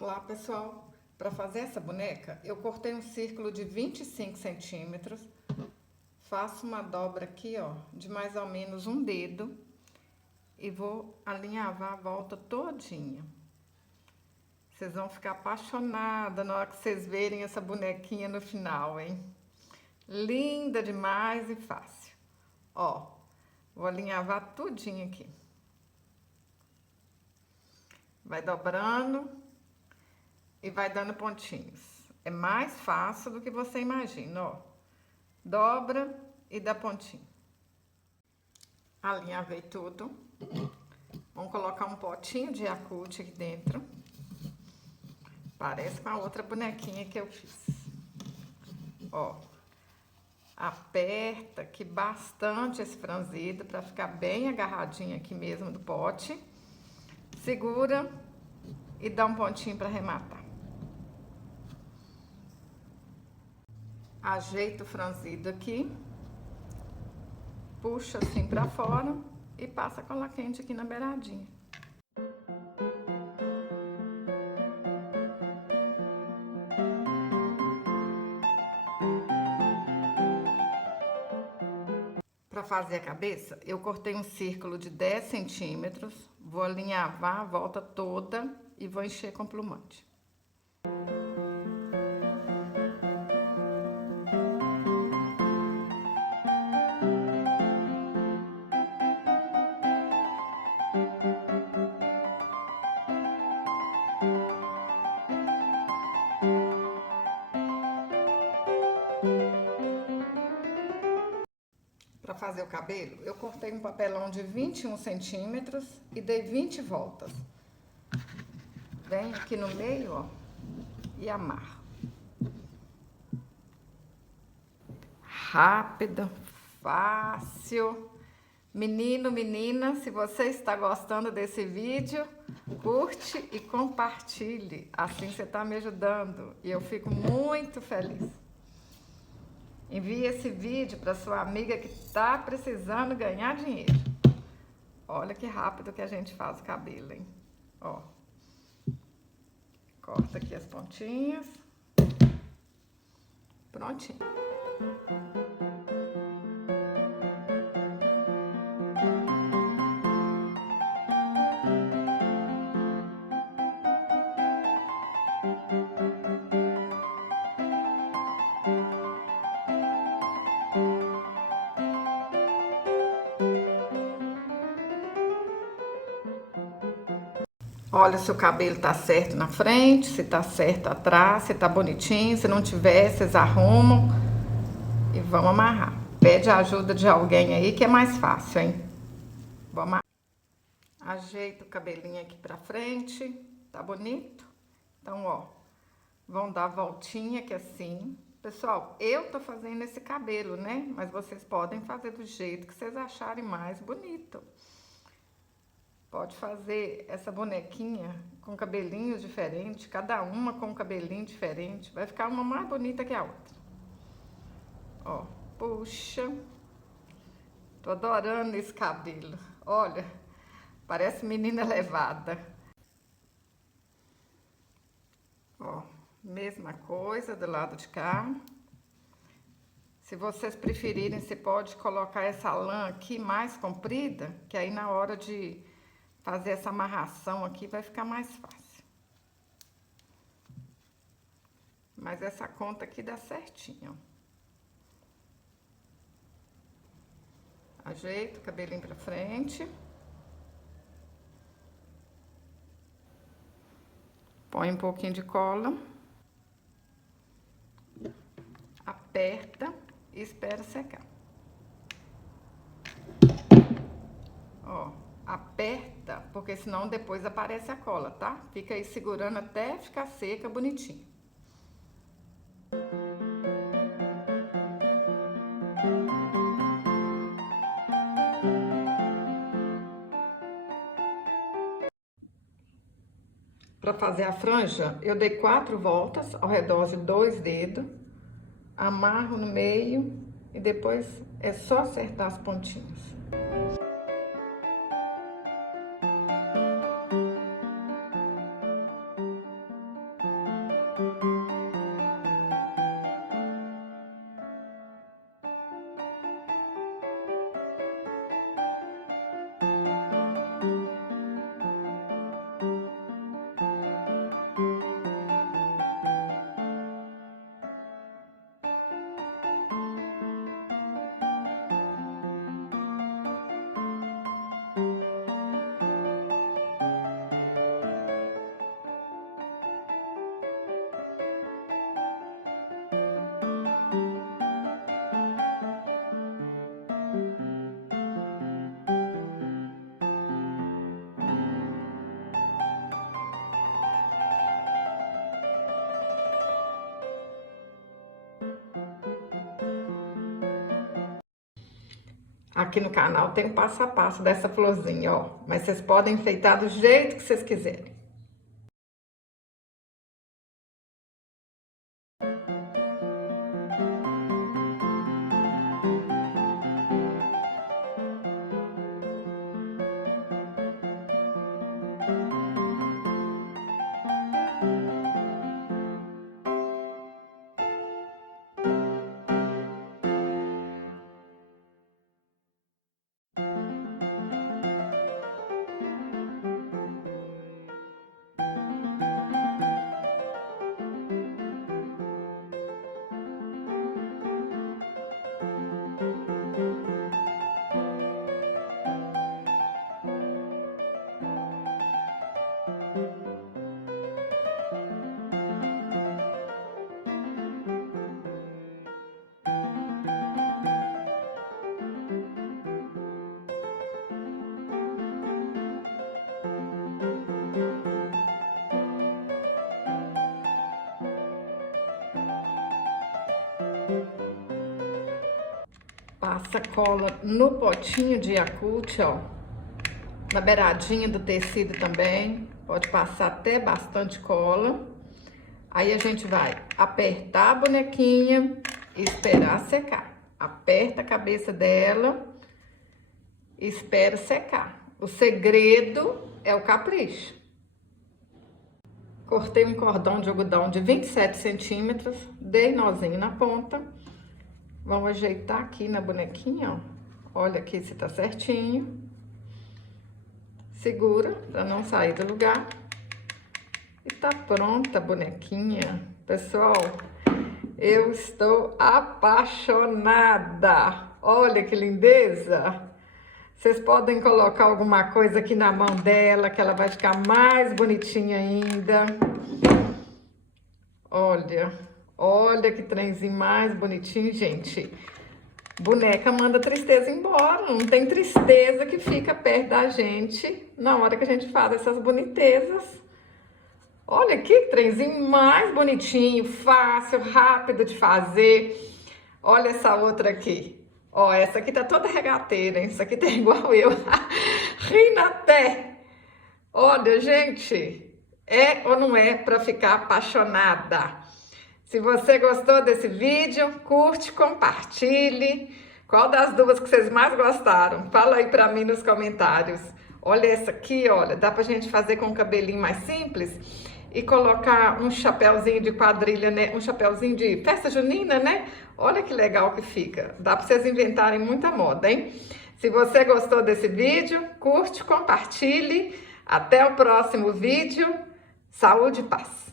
Olá, pessoal! Para fazer essa boneca, eu cortei um círculo de 25 centímetros, faço uma dobra aqui, ó, de mais ou menos um dedo e vou alinhavar a volta todinha. Vocês vão ficar apaixonadas na hora que vocês verem essa bonequinha no final, hein? Linda demais e fácil. Ó, vou alinhavar tudinho aqui. Vai dobrando e vai dando pontinhos. É mais fácil do que você imagina, ó. Dobra e dá pontinho. Alinhavei tudo. Vamos colocar um potinho de Yakult aqui dentro. Parece com a outra bonequinha que eu fiz. Ó. Aperta aqui bastante esse franzido para ficar bem agarradinho aqui mesmo do pote. Segura e dá um pontinho para arrematar. Ajeita o franzido aqui, puxa assim pra fora e passa cola quente aqui na beiradinha. Para fazer a cabeça, eu cortei um círculo de 10 centímetros, vou alinhavar a volta toda e vou encher com plumante. Para fazer o cabelo, eu cortei um papelão de 21 centímetros e dei 20 voltas. Vem aqui no meio, ó, e amarro. Rápido, fácil. Menino, menina, se você está gostando desse vídeo, curte e compartilhe. Assim você está me ajudando e eu fico muito feliz. Envie esse vídeo para sua amiga que está precisando ganhar dinheiro. Olha que rápido que a gente faz o cabelo, hein? Ó. Corta aqui as pontinhas. Prontinho. Olha se o cabelo tá certo na frente, se tá certo atrás, se tá bonitinho. Se não tiver, vocês arrumam e vão amarrar. Pede a ajuda de alguém aí que é mais fácil, hein? Vou amarrar. Ajeita o cabelinho aqui pra frente, tá bonito? Então, ó, vão dar a voltinha aqui assim. Pessoal, eu tô fazendo esse cabelo, né? Mas vocês podem fazer do jeito que vocês acharem mais bonito. Pode fazer essa bonequinha com cabelinhos diferentes, cada uma com um cabelinho diferente. Vai ficar uma mais bonita que a outra. Ó, puxa. Tô adorando esse cabelo. Olha, parece menina levada. Ó, mesma coisa do lado de cá. Se vocês preferirem, você pode colocar essa lã aqui mais comprida, que aí na hora de fazer essa amarração aqui vai ficar mais fácil. Mas essa conta aqui dá certinho. Ajeita o cabelinho pra frente. Põe um pouquinho de cola. Aperta e espera secar. Ó. Aperta, porque senão depois aparece a cola, tá? Fica aí segurando até ficar seca, bonitinho. Para fazer a franja, eu dei 4 voltas ao redor de 2 dedos, amarro no meio e depois é só acertar as pontinhas. Aqui no canal tem o passo a passo dessa florzinha, ó. Mas vocês podem enfeitar do jeito que vocês quiserem. Passa cola no potinho de Yakult, ó. Na beiradinha do tecido também. Pode passar até bastante cola. Aí a gente vai apertar a bonequinha e esperar secar. Aperta a cabeça dela e espera secar. O segredo é o capricho. Cortei um cordão de algodão de 27 centímetros, dei nozinho na ponta. Vamos ajeitar aqui na bonequinha, ó. Olha aqui se tá certinho. Segura para não sair do lugar. E tá pronta a bonequinha. Pessoal, eu estou apaixonada. Olha que lindeza. Vocês podem colocar alguma coisa aqui na mão dela, que ela vai ficar mais bonitinha ainda. Olha que trenzinho mais bonitinho, gente. Boneca manda tristeza embora. Não tem tristeza que fica perto da gente na hora que a gente faz essas bonitezas. Olha que trenzinho mais bonitinho, fácil, rápido de fazer. Olha essa outra aqui. Ó, essa aqui tá toda regateira, hein? Essa aqui tá igual eu. Rindo até. Olha, gente, é ou não é pra ficar apaixonada? Se você gostou desse vídeo, curte, compartilhe. Qual das duas que vocês mais gostaram? Fala aí pra mim nos comentários. Olha essa aqui, olha, dá pra gente fazer com um cabelinho mais simples e colocar um chapéuzinho de quadrilha, né? Um chapéuzinho de festa junina, né? Olha que legal que fica. Dá pra vocês inventarem muita moda, hein? Se você gostou desse vídeo, curte, compartilhe. Até o próximo vídeo. Saúde e paz.